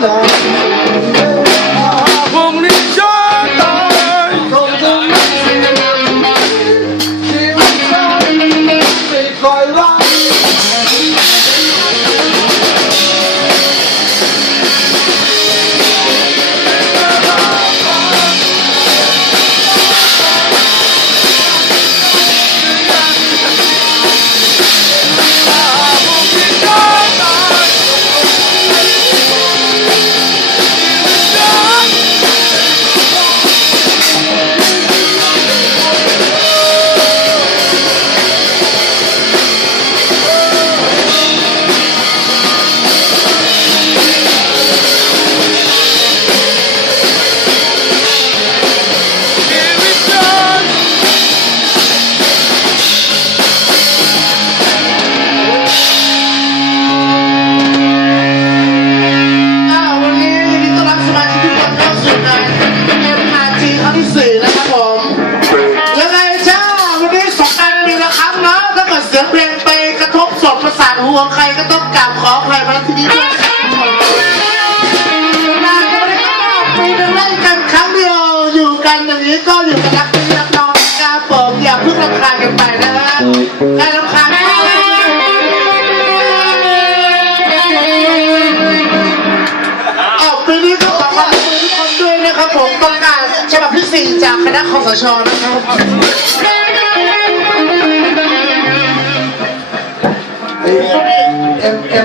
long. ดเสียงเพลงไปกระทบสดประสาทหูของใครก็ต้องกราบขออภัยมาที่นี้ด้วยนะครับนานก็ไม่ได้เข้าปีหนึงกันครั้งเดียวอยู่กันอย่างนี้ก็อยู่กันรักพี่รักน้องนะครับผมอย่าเพิ่งรำคาญกันไปนะฮะใครรำคาญก็อ้าปีนี้ก็ขอความร่วมมือทุกคนด้วยนะครับผมประกาศฉบับที่สี่จากคณะคอสชนะครับ เ